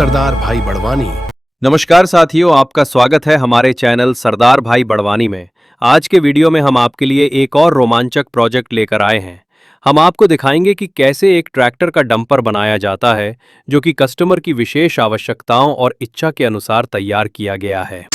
सरदार भाई बड़वानी। नमस्कार साथियों, आपका स्वागत है हमारे चैनल सरदार भाई बड़वानी में। आज के वीडियो में हम आपके लिए एक और रोमांचक प्रोजेक्ट लेकर आए हैं। हम आपको दिखाएंगे कि कैसे एक ट्रैक्टर का डंपर बनाया जाता है, जो कि कस्टमर की विशेष आवश्यकताओं और इच्छा के अनुसार तैयार किया गया है।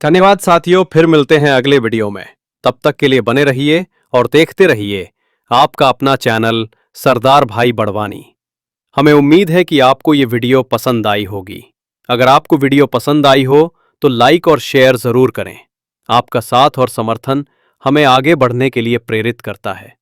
धन्यवाद साथियों, फिर मिलते हैं अगले वीडियो में। तब तक के लिए बने रहिए और देखते रहिए आपका अपना चैनल सरदार भाई बड़वानी। हमें उम्मीद है कि आपको ये वीडियो पसंद आई होगी। अगर आपको वीडियो पसंद आई हो तो लाइक और शेयर जरूर करें। आपका साथ और समर्थन हमें आगे बढ़ने के लिए प्रेरित करता है।